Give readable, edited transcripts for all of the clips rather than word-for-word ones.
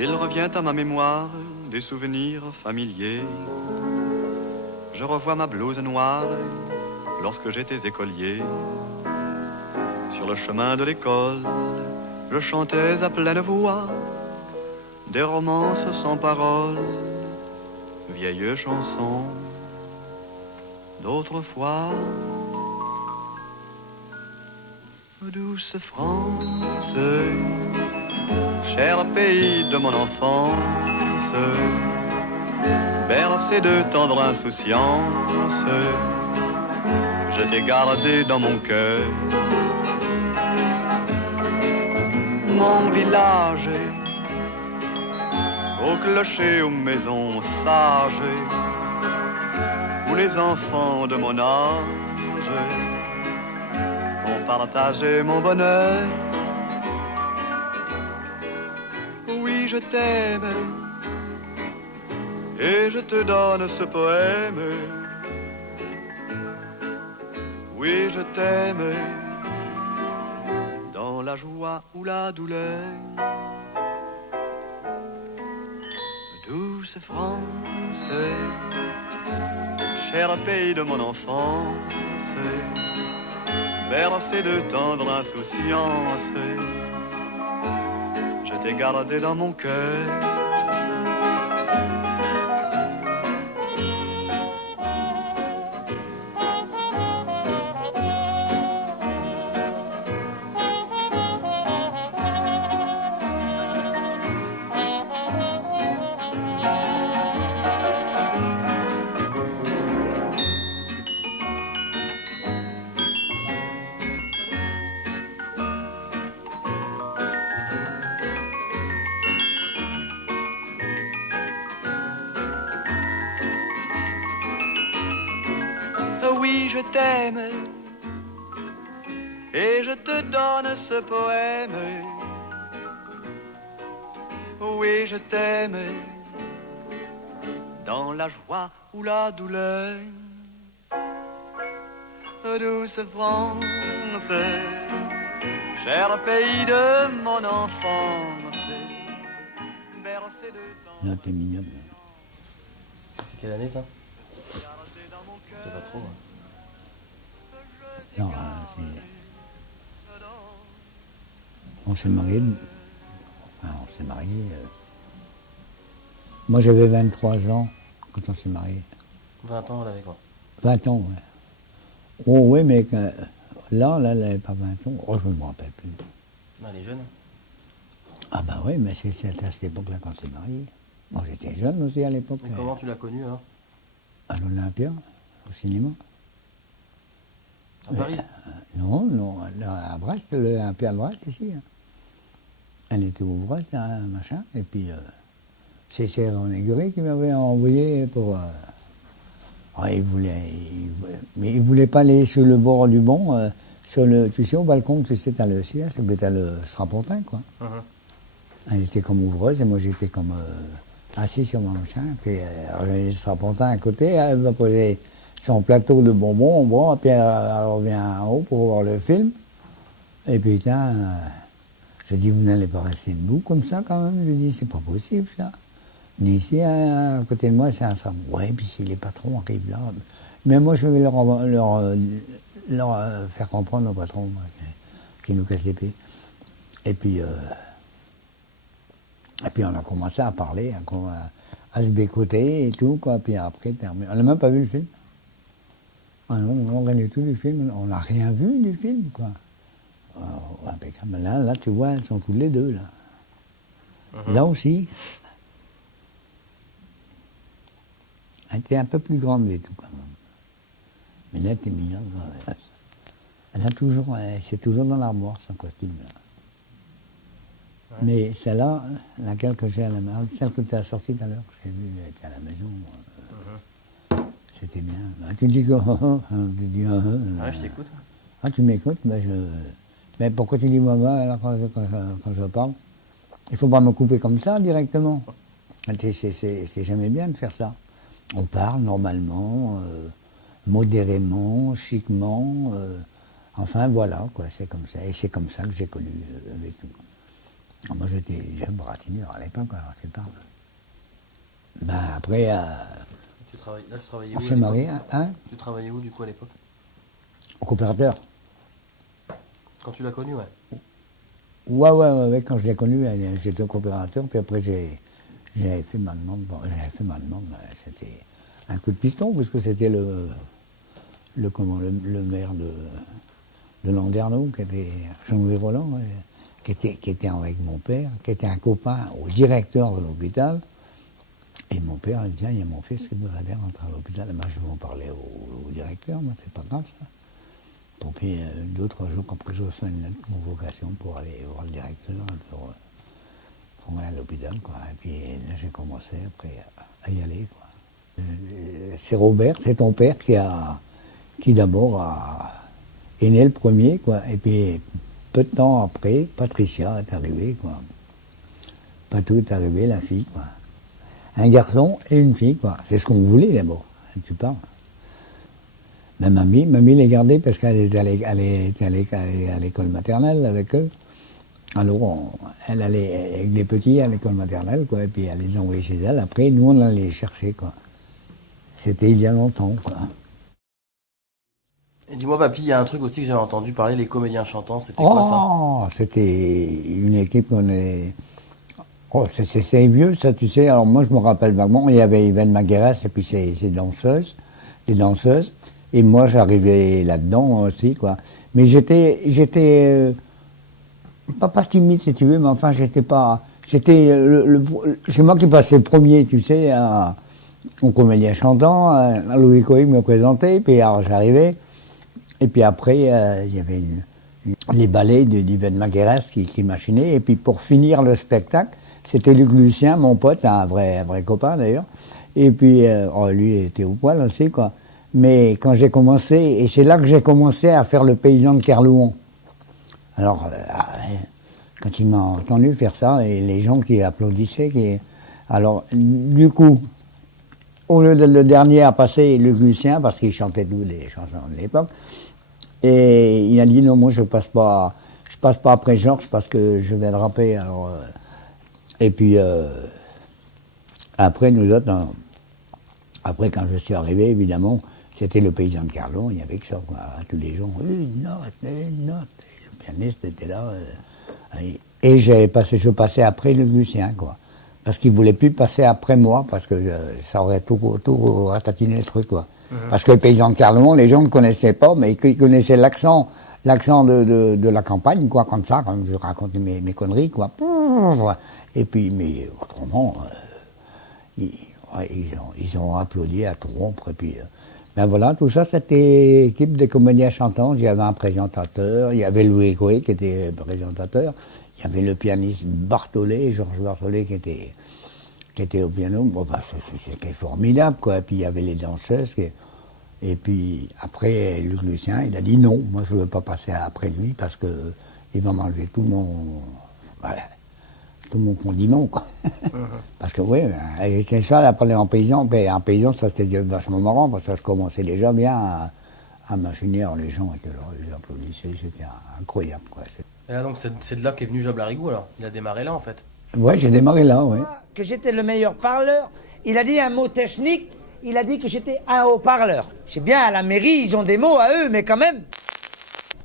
Il revient à ma mémoire des souvenirs familiers. Je revois ma blouse noire lorsque j'étais écolier. Sur le chemin de l'école, je chantais à pleine voix des romances sans paroles, vieilles chansons d'autrefois. Douce France, cher pays de mon enfance, bercé de tendre insouciance, je t'ai gardé dans mon cœur. Mon village, au clocher, aux maisons sages, où les enfants de mon âge ont partagé mon bonheur. Oui, je t'aime et je te donne ce poème. Oui, je t'aime dans la joie ou la douleur. Douce France, cher pays de mon enfance, bercé de tendre insouciance, je t'ai gardé dans mon cœur. Oui, je t'aime et je te donne ce poème. Oui, je t'aime dans la joie ou la douleur. Douce France, cher pays de mon enfance, bercé de temps. Non, t'es mignonne. C'est quelle année ça? C'est pas trop. Hein. Non, c'est... On s'est mariés. Enfin, on s'est mariés. Moi, j'avais 23 ans quand on s'est mariés. 20 ans, elle avait quoi? 20 ans, ouais. Oh, oui, mais là, elle n'avait pas 20 ans. Oh, je ne me rappelle plus. Elle est jeune. Ah, bah oui, mais c'est à cette époque-là qu'on s'est mariés. Moi, j'étais jeune aussi à l'époque. Et comment tu l'as connue alors? À l'Olympia, au cinéma. À Paris? Non, à Brest, l'Olympia de Brest, ici. Hein. Elle était au Brest, hein, machin, et puis c'est René Écurie qui m'avait envoyé pour... il voulait pas aller sur le bord du banc, sur le, tu sais, au balcon, tu sais, t'as le siège, t'as le strapontin, quoi. Elle était comme ouvreuse, et moi j'étais comme assis sur mon machin, puis j'avais le strapontin à côté, elle va poser son plateau de bonbons en bras, puis elle revient en haut pour voir le film, et puis putain... Je dis, vous n'allez pas rester debout comme ça quand même. Je dis, c'est pas possible ça. Mais ici, à côté de moi, c'est un sang. Ouais, puis si les patrons arrivent là. Mais moi, je vais leur faire comprendre aux patrons qui nous cassent les pieds. Et puis on a commencé à parler, à se bécoter et tout, quoi. Puis après, on n'a même pas vu le film. Ah non, on n'a rien du tout du film. On n'a rien vu du film, quoi. Impeccable. Là, tu vois, elles sont toutes les deux, là. Là aussi. Elle était un peu plus grande et tout, quand même. Mais là, t'es mignonne. Elle a toujours, c'est toujours dans l'armoire, son costume, là. Ouais. Mais celle-là, laquelle que j'ai à la main, celle que tu as sortie tout à l'heure, j'ai vue, elle était à la maison. C'était bien. Ah, tu dis que... tu dis, ouais, je t'écoute. Ah, tu m'écoutes, mais pourquoi tu dis maman là, quand je parle? Il ne faut pas me couper comme ça directement. C'est jamais bien de faire ça. On parle normalement, modérément, chiquement. Enfin voilà, quoi, c'est comme ça. Et c'est comme ça que j'ai connu avec nous. Moi, j'étais jeune bratineur à l'époque, alors c'est pas. Ben après, Là, tu travaillais on où s'est mariés, hein, Tu travaillais où, du coup, à l'époque? au coopérateur. Quand tu l'as connu, ouais. Ouais, quand je l'ai connu, j'étais au coopérateur, puis après j'avais fait ma demande, c'était un coup de piston, puisque c'était le maire de Landerneau, qui était Jean-Louis Roland, qui était avec mon père, qui était un copain au directeur de l'hôpital. Et mon père a dit, tiens, il y a mon fils qui voudrait bien rentrer à l'hôpital. Ben, je vais en parler au directeur, moi, c'est pas grave ça. Puis 2 ou 3 jours après, je reçois une lettre de convocation pour aller voir le directeur, pour aller à l'hôpital, quoi. Et puis là, j'ai commencé après à y aller, quoi. C'est Robert, c'est ton père qui d'abord est né le premier, quoi. Et puis peu de temps après, Patricia est arrivée, quoi. Patou est arrivé, la fille, quoi. Un garçon et une fille, quoi. C'est ce qu'on voulait d'abord, tu parles. Mais mamie les gardait parce qu'elle était à l'école maternelle avec eux. Alors, elle allait avec les petits à l'école maternelle, quoi, et puis elle les envoyait chez elle. Après, nous, on allait les chercher, quoi. C'était il y a longtemps, quoi. Et dis-moi, papy, il y a un truc aussi que j'avais entendu parler, les comédiens chantants, c'était quoi ça? Oh, c'était une équipe qu'on est... Oh, c'est vieux, ça, tu sais. Alors, moi, je me rappelle vaguement, il y avait Yvonne Maguérès et puis ses danseuses, les danseuses. Et moi, j'arrivais là-dedans aussi, quoi. Mais j'étais pas timide, si tu veux, mais enfin, j'étais pas... c'est moi qui passais le premier, tu sais, au comédien chantant. Louis Coy me présentait, puis alors j'arrivais. Et puis après, il y avait les ballets de Yvonne Maguérès qui machinaient. Et puis pour finir le spectacle, c'était Luc Lucien, mon pote, un vrai copain d'ailleurs. Et puis, lui était au poil aussi, quoi. Mais quand j'ai commencé, et c'est là que j'ai commencé à faire le paysan de Kerlouan. Alors, quand il m'a entendu faire ça, et les gens qui applaudissaient, alors, du coup, au lieu de le dernier à passer, Luc Lucien, parce qu'il chantait toutes les chansons de l'époque, et il a dit non, moi je passe pas après Georges parce que je vais le rapper. Alors, et puis, après, nous autres, après, quand je suis arrivé, évidemment, c'était le paysan de Carlon, il n'y avait que ça, quoi. Tous les gens, une note, une note. Et le pianiste était là. Et je passais après le Lucien, quoi. Parce qu'il ne voulait plus passer après moi, parce que ça aurait tout ratatiné le truc, quoi. Parce que le paysan de Carlon, les gens ne connaissaient pas, mais ils connaissaient l'accent de la campagne, quoi, comme ça, quand je racontais mes conneries, quoi. Et puis, mais autrement, ils ont applaudi à tout rompre. Et puis, ben voilà, tout ça, c'était équipe des comédiens chantants. Il y avait un présentateur, il y avait Louis Coué qui était présentateur, il y avait le pianiste Barthollet, Georges Barthollet qui était au piano. Bon, ben, c'était formidable, quoi. Et puis il y avait les danseuses. Et puis après, Luc Lucien, il a dit non, moi je ne veux pas passer après lui parce qu'il va m'enlever tout mon condiment, quoi. Parce que oui, c'est ça, après en paysan, ça c'était vachement marrant, parce que je commençais déjà bien à machiner, alors les gens étaient là, ils applaudissaient, c'était incroyable, quoi. Et là, donc, c'est de là qu'est venu Job Larigou, alors? Il a démarré là, en fait? Ouais, j'ai démarré là, ouais. Que j'étais le meilleur parleur. Il a dit un mot technique, il a dit que j'étais un haut-parleur. C'est bien, à la mairie, ils ont des mots à eux, mais quand même.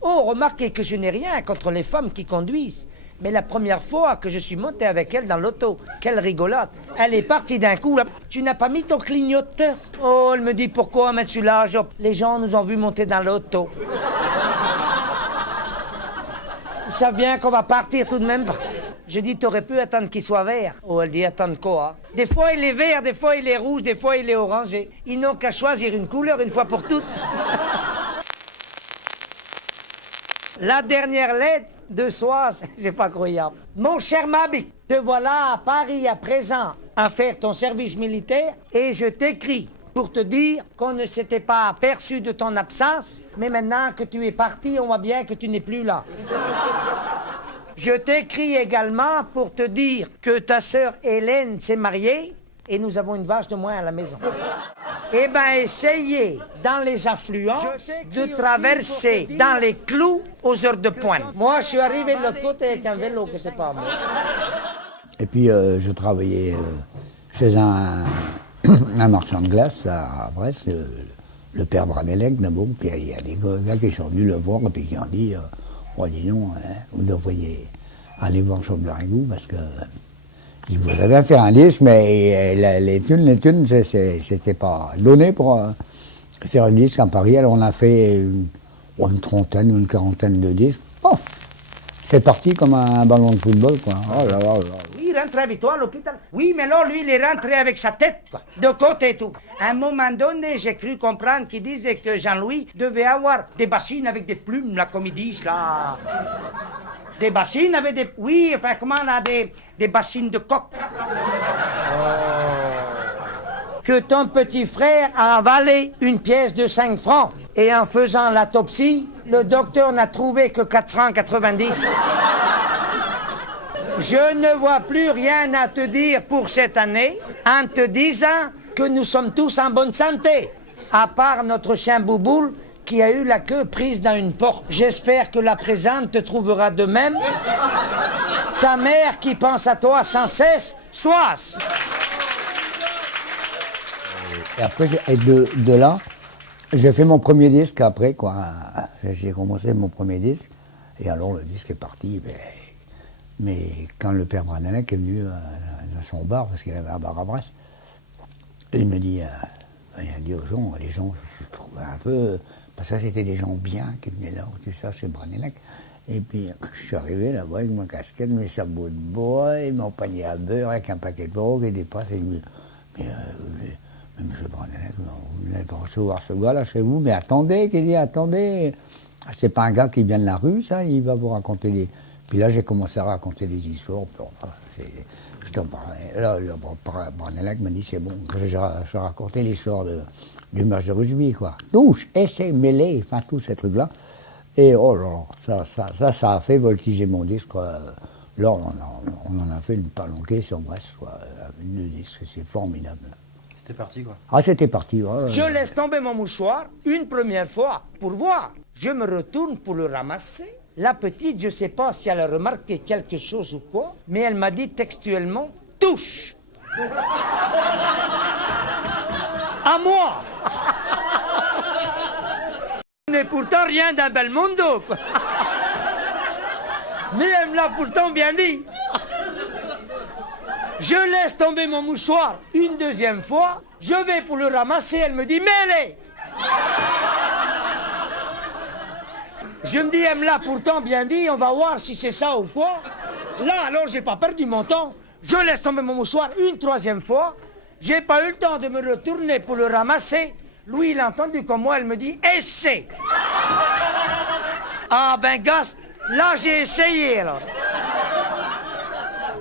Oh, remarquez que je n'ai rien contre les femmes qui conduisent. Mais la première fois que je suis monté avec elle dans l'auto, quelle rigolade. Elle est partie d'un coup, là. Tu n'as pas mis ton clignoteur? Oh, elle me dit, pourquoi mettre celui-là? Les gens nous ont vu monter dans l'auto. Ils savent bien qu'on va partir tout de même. Je dis, t'aurais pu attendre qu'il soit vert. Oh, elle dit, attendre quoi? Des fois, il est vert, des fois, il est rouge, des fois, il est orangé. Ils n'ont qu'à choisir une couleur une fois pour toutes. La dernière lettre de soi, c'est pas croyable. Mon cher Mabic, te voilà à Paris à présent à faire ton service militaire et je t'écris pour te dire qu'on ne s'était pas aperçu de ton absence, mais maintenant que tu es parti, on voit bien que tu n'es plus là. Je t'écris également pour te dire que ta sœur Hélène s'est mariée et nous avons une vache de moins à la maison. Eh bien, essayez dans les affluences de traverser dans les clous aux heures de pointe. Moi, je suis arrivé de l'autre côté avec un vélo que c'est pas moi. Et puis, je travaillais chez un marchand de glace à Brest, le père Branelec d'abord. Puis il y a des gars qui sont venus le voir et puis qui ont dit oh, dis donc, hein, vous devriez aller voir Chauve-Larigou parce que il voudrait bien faire un disque, mais les thunes, c'était pas donné pour faire un disque à Paris. Alors on a fait une trentaine ou une quarantaine de disques. Pof, c'est parti comme un ballon de football, quoi. Oh là là là. Oui, il rentrait avec toi à l'hôpital. Oui, mais alors lui, il est rentré avec sa tête, quoi, de côté et tout. À un moment donné, j'ai cru comprendre qu'il disait que Jean-Louis devait avoir des bassines avec des plumes, là, comme ils disent, là. Des bassines avec des... Oui, enfin, comment on a des bassines de coq. Que ton petit frère a avalé une pièce de 5 francs. Et en faisant l'autopsie, le docteur n'a trouvé que 4 francs 90. Je ne vois plus rien à te dire pour cette année en te disant que nous sommes tous en bonne santé. À part notre chien Bouboule qui a eu la queue prise dans une porte. J'espère que la présente te trouvera de même. Ta mère qui pense à toi sans cesse, sois. Et après, de là, j'ai fait mon premier disque après, quoi. J'ai commencé mon premier disque. Et alors, le disque est parti. Mais quand le père Branelec est venu dans son bar, parce qu'il avait un bar à Brest, il me dit, il a dit aux gens, les gens se trouvaient un peu... Parce que c'était des gens bien qui venaient là, tout ça, chez Branelec. Et puis, je suis arrivé là-bas avec ma casquette, mes sabots de bois, et mon panier à beurre avec un paquet de brogues et des pâtes. Et lui, mais monsieur Branelec, vous n'allez pas recevoir ce gars-là chez vous, mais attendez, qu'il dit, attendez. C'est pas un gars qui vient de la rue, ça, il va vous raconter des... Puis là, j'ai commencé à raconter des histoires. Je t'en parlais. Là, le Branelec m'a dit, c'est bon, je racontais l'histoire du match de rugby, quoi. Touche, essai, mêlée, enfin, tous ces trucs-là. Et oh là, ça a fait voltiger mon disque, quoi. Là, on en a fait une palanquée sur Brest, quoi. Le disque, c'est formidable. C'était parti, quoi. Ah, c'était parti, ouais. Je laisse tomber mon mouchoir une première fois pour voir. Je me retourne pour le ramasser. La petite, je ne sais pas si elle a remarqué quelque chose ou quoi, mais elle m'a dit textuellement « touche ». À moi. Mais pourtant rien d'un bel mondo, quoi. Mais elle me l'a pourtant bien dit. Je laisse tomber mon mouchoir une deuxième fois, je vais pour le ramasser, elle me dit « mets-les ». Je me dis, elle me l'a pourtant bien dit, on va voir si c'est ça ou quoi. Là, alors, j'ai pas perdu mon temps. Je laisse tomber mon mouchoir une troisième fois. J'ai pas eu le temps de me retourner pour le ramasser. Lui, il a entendu comme moi, elle me dit, essaie. Ah ben, gosse, là, j'ai essayé, alors.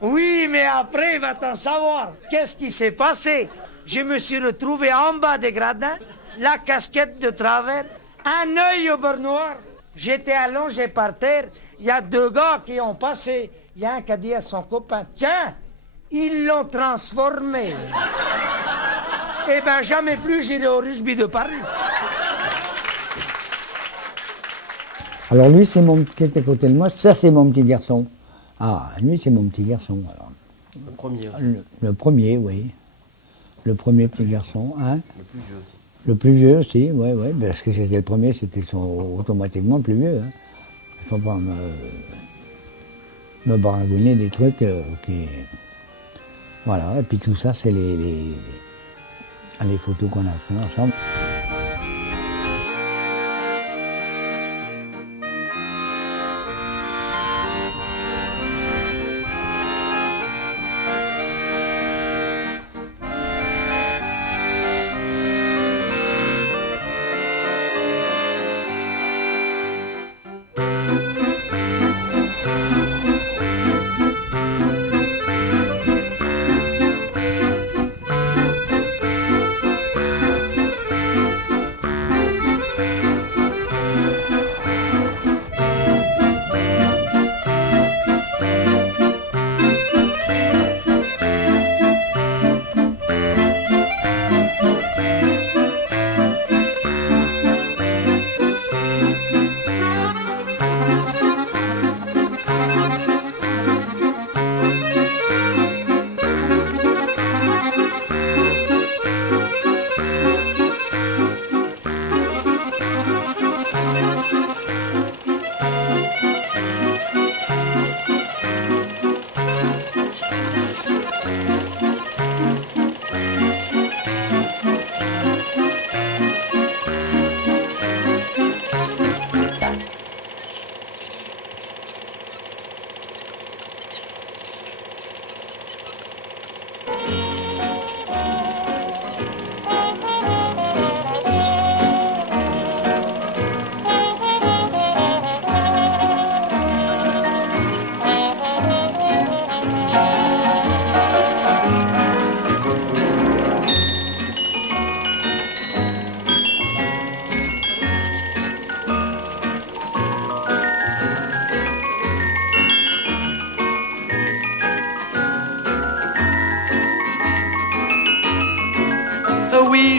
Oui, mais après, va-t-en savoir. Qu'est-ce qui s'est passé? Je me suis retrouvé en bas des gradins, la casquette de travers, un œil au beurre noir. J'étais allongé par terre, il y a 2 gars qui ont passé. Il y a un qui a dit à son copain, tiens, ils l'ont transformé. Eh bien, jamais plus j'irai au rugby de Paris. Alors lui, c'est mon qui était à côté de moi, ça c'est mon petit garçon. Ah, lui c'est mon petit garçon. Alors. Le premier. Le premier, oui. Le premier petit garçon, hein. Le plus vieux aussi. Le plus vieux aussi, oui, parce que c'était le premier, c'était automatiquement le plus vieux. Hein. Il ne faut pas me baragouiner des trucs qui... Voilà, et puis tout ça, c'est les photos qu'on a fait ensemble.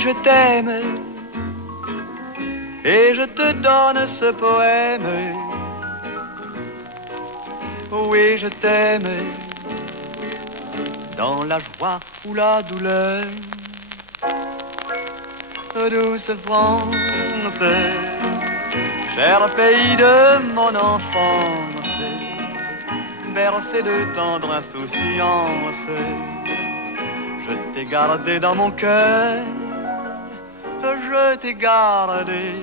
je t'aime et je te donne ce poème. Oui, je t'aime dans la joie ou la douleur. Douce France, cher pays de mon enfance, bercé de tendre insouciance, je t'ai gardé dans mon cœur, je t'ai gardé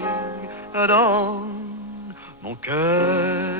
dans mon cœur.